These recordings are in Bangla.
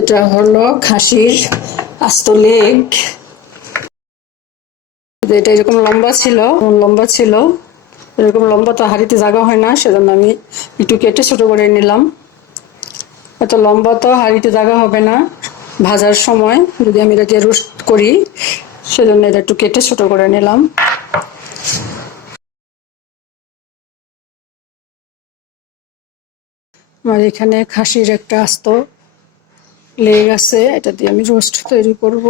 এটা হলো খাসির আস্ত লেগ। এটা এরকম লম্বা ছিল। এরকম লম্বা তো হাঁড়িতে জায়গা হয় না, সেজন্য আমি একটু কেটে ছোট করে নিলাম। এত লম্বা তো হাঁড়িতে জায়গা হবে না ভাজার সময়, যদি আমি এটা দিয়ে রোস্ট করি, সেজন্য এটা একটু কেটে ছোট করে নিলাম। আমার এখানে খাসির একটা আস্ত লেগ আছে, এটা দিয়ে আমি রোস্ট তৈরি করব।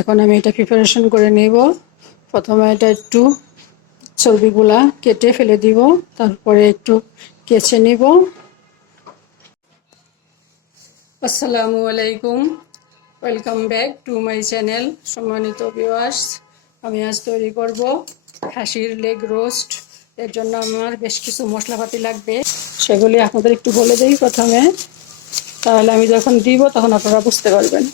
এখন আমি এটা প্রিপারেশন করে নেব। প্রথমে এটা একটু চর্বিগুলা কেটে ফেলে দিব, তারপরে একটু কেচে নিব। আসসালামু আলাইকুম, welcome back to my channel. সম্মানিত ভিউয়ার্স, আমি আজ তৈরি করব খাসির লেগ রোস্ট। এর জন্য আমার বেশ কিছু মশলাপাতি লাগবে, সেগুলি আপনাদের একটু বলে দিই প্রথমে, তাহলে আমি যখন দিব তখন আপনারা বুঝতে পারবেন।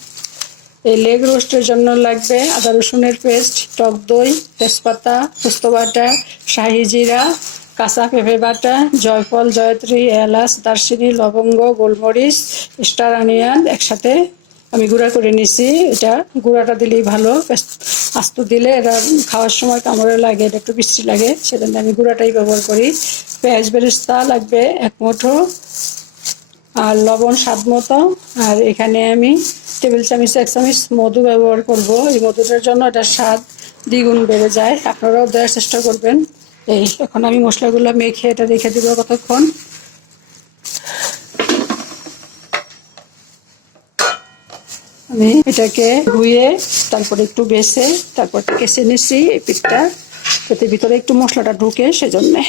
এই লেগ রোস্টের জন্য লাগবে আদা রসুনের পেস্ট, টক দই, তেজপাতা, পোস্ত বাটা, শাহি জিরা, কাঁচা পেঁপে বাটা, জয়ফল, জয়ত্রী, এলাচ, দারচিনি, লবঙ্গ, গোলমরিচ, স্টার অনিয়ন একসাথে আমি গুঁড়া করে নিছি। এটা গুঁড়াটা দিলেই ভালো, আস্ত দিলে এটা খাওয়ার সময় কামড়ে লাগে, এটা একটু বিশ্রী লাগে, সেজন্য আমি গুঁড়াটাই ব্যবহার করি। পেঁয়াজ বেরেস্তা লাগবে 1 মুঠো, আর লবণ স্বাদ মতো। আর এখানে আমি টেবিল চামচ 1 চামচ মধু ব্যবহার করব। এই মধুটার জন্য এটার স্বাদ দ্বিগুণ বেড়ে যায়, আপনারাও দেওয়ার চেষ্টা করবেন। এখন আমি মশলাগুলো মেখে এটা রেখে দেবো কতক্ষণ। আমি এটাকে ধুয়ে তারপরে একটু বেছে তারপর কেচে নিচ্ছি এই পিঠটা, যাতে ভিতরে একটু মশলাটা ঢুকে, সেজন্যে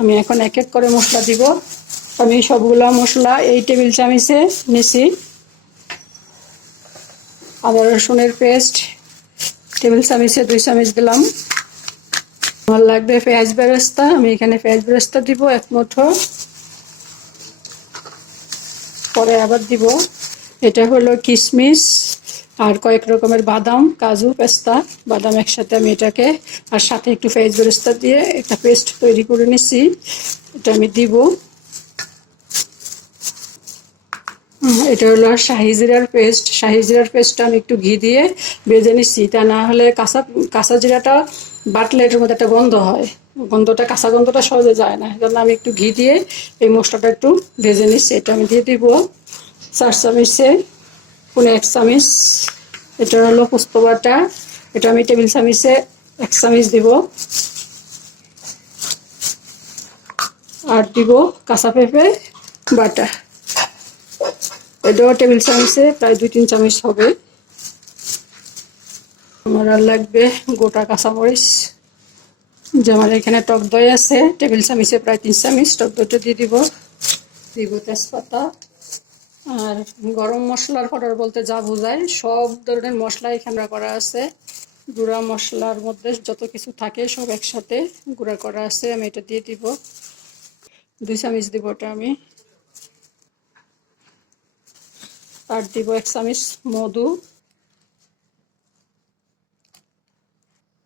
আমি এখন এক এক করে মশলা দিব। আমি সবগুলা মশলা এই টেবিল চামচে নিছি। আদা রসুনের পেস্ট টেবিল চামচে 2 চামচ দিলাম। আমার লাগবে পেঁয়াজ বেরেস্তা, আমি এখানে পেঁয়াজ বেরেস্তা দিব 1 মুঠো, পরে আবার দিব। এটা হলো কিশমিশ আর কয়েক রকমের বাদাম, কাজু, পেস্তা, বাদাম একসাথে আমি এটাকে আর সাথে একটু পেঁয়াজ বেরেস্তা দিয়ে একটা পেস্ট তৈরি করে নিছি, এটা আমি দিব। এটা হলো শাহি জিরার পেস্ট। শাহি জিরার পেস্টটা আমি একটু ঘি দিয়ে ভেজে নিচ্ছি, তা না হলে কাঁচা জিরাটা বাটলে এটার মধ্যে একটা গন্ধ হয়, কাঁচা গন্ধটা সহজে যায় না। এজন্য আমি একটু ঘি দিয়ে এই মশলাটা একটু ভেজে নিচ্ছি। এটা আমি দিয়ে দিব 4 চামচে 1 চামচ। এটা হলো পোস্ত বাটা, এটা আমি টেবিল চামচে 1 চামচ দিব। আর দিব কাঁচা পেঁপে বাটা, এটাও টেবিল চামচে প্রায় 2-3 চামচ হবে। আমার আর লাগবে গোটা কাঁচামরিচ, যে আমার এখানে টক দই আছে টেবিল চামচে প্রায় 3 চামচ, টক দইটা দিয়ে দিব তেজপাতা। আর গরম মশলার পাউডার বলতে যা বোঝায় সব ধরনের মশলা এখানে করা আছে। গুঁড়া মশলার মধ্যে যত কিছু থাকে সব একসাথে গুঁড়া করা আছে, আমি এটা দিয়ে দিব 2 চামচ দিব ওটা আমি। আর দিব 1 চামচ মধু।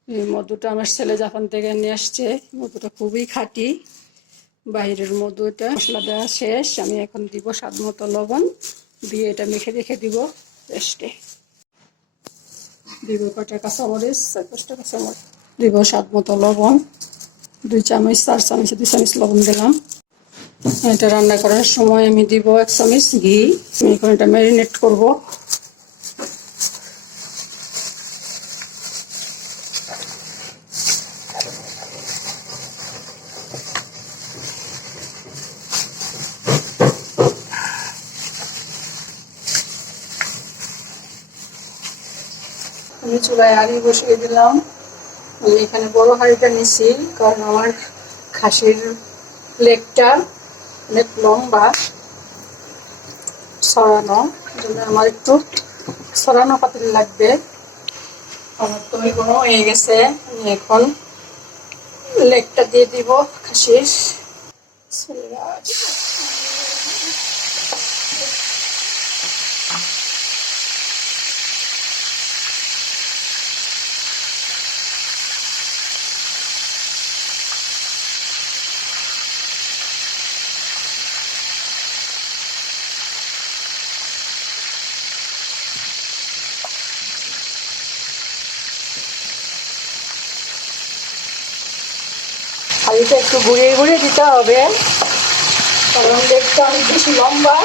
এই মধুটা আমার ছেলে জাপান থেকে নিয়ে আসছে, মধুটা খুবই খাঁটি, বাইরের মধু। এটা মশলা দেওয়া শেষ, আমি এখন দিব স্বাদ মতো লবণ, দিয়ে এটা মেখে রেখে দিব রেস্টে। দিব কটা কাঁচামরিচ, 4-5টা কাঁচামরিচ দিব, স্বাদ মতো লবণ 2 চামচ, 4 চামচে 2 চামচ লবণ দিলাম। এটা রান্না করার সময় আমি দিব 1 চামচ ঘি। আমি এখন এটা ম্যারিনেট করব। আমি চুলায় হাঁড়ি বসিয়ে দিলাম। আমি এখানে বড় হাঁড়িটা নিছি, কারণ আমার খাসির লেগটা অনেক লম্বা, ছড়ানো, জন্য আমার একটু ছড়ানো পাতিল লাগবে। আমার তৈরি কোনো হয়ে গেছে, আমি এখন লেগটা দিয়ে দিব খাসির। হাঁড়িটা একটু ঘুরিয়ে ঘুরিয়ে দিতে হবে, কারণ লেগটা অনেক বেশি লম্বা।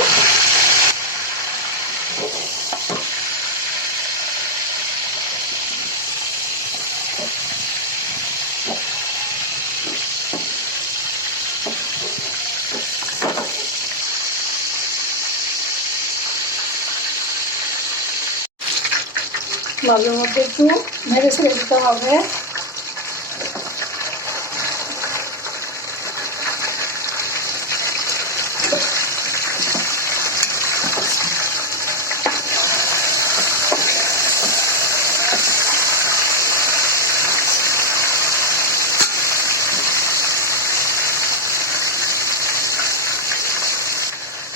মাঝের মধ্যে একটু নেড়ে ছেড়ে দিতে হবে।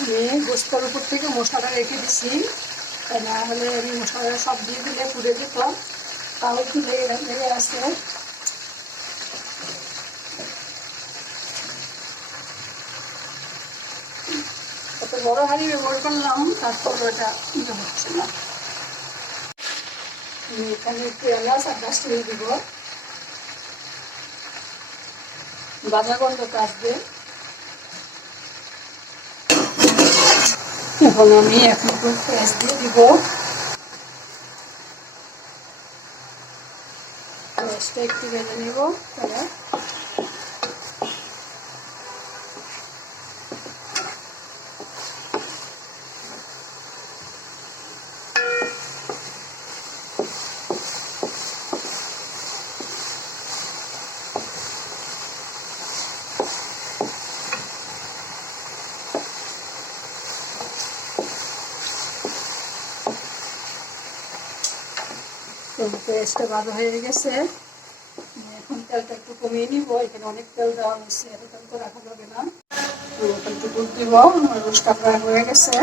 আমি গোস্তর উপর থেকে মশলাটা রেখে দিছি, তাই না হলে আমি মশলাটা সব দিয়ে দিলে পুড়ে যেত। তাও কি লেগে আছে। কত বড় হাঁড়ি ব্যবহার করলাম, তারপর ওটা ইয়ে হচ্ছে না। এখানে একটু এলাচ আর দারচিনি দিব, ভাজা গন্ধটা আসবে। এখন আমি একটু পেঁয়াজ দিয়ে দিব। পেঁয়াজটা একটু ভেজে নিব। তাহলে পেঁয়াজটা ভালো হয়ে গেছে। এখন তেলটা একটু কমিয়ে নিব, এখানে অনেক তেল দেওয়া হয়েছে, এত তেল তো রাখা যাবে না। একটু দুধ দিব, রোস্টটা প্রায় হয়ে গেছে।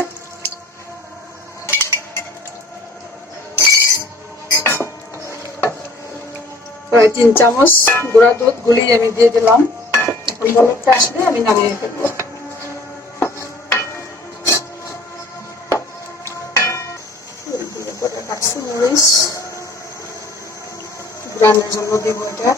প্রায় 3 চামচ গুঁড়া দুধ গুলিয়ে আমি দিয়ে দিলাম। এখন বলকটা আসলে আমি নামিয়ে ফেলবো। কাঁচামরিচ রান্নার জন্য দেবো এটা।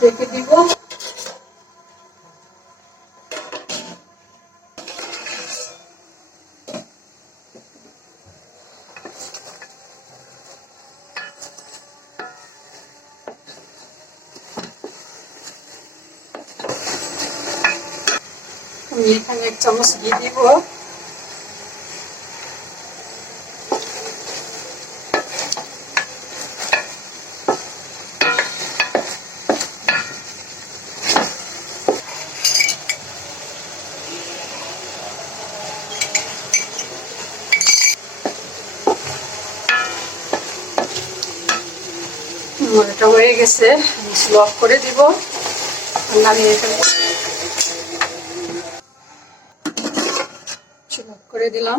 দেখে দিব। আমি এখানে 1 চামচ ঘি দিব। এটা হয়ে গেছে, স্লো অফ করে দিব, নামিয়ে ফেলবো। স্লো অফ করে দিলাম।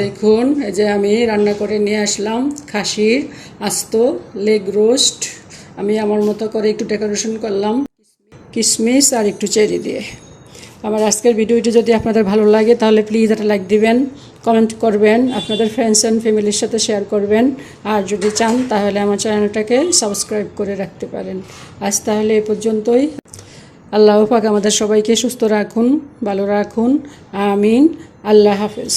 দেখুন, এই যে আমি রান্না করে নিয়ে আসলাম খাসির আস্ত লেগ রোস্ট। আমি আমার মতো করে একটু ডেকোরেশন করলাম কিশমিশ আর একটু চেরি দিয়ে। আমার আজকের ভিডিওটি যদি আপনাদের ভালো লাগে তাহলে প্লিজ একটা লাইক দিবেন, কমেন্ট করবেন, আপনাদের ফ্রেন্ডস অ্যান্ড ফ্যামিলির সাথে শেয়ার করবেন। আর যদি চান তাহলে আমার চ্যানেলটাকে সাবস্ক্রাইব করে রাখতে পারেন। আজ তাহলে এ পর্যন্তই। আল্লাহ পাক আমাদের সবাইকে সুস্থ রাখুন, ভালো রাখুন। আমিন। আল্লাহ হাফেজ।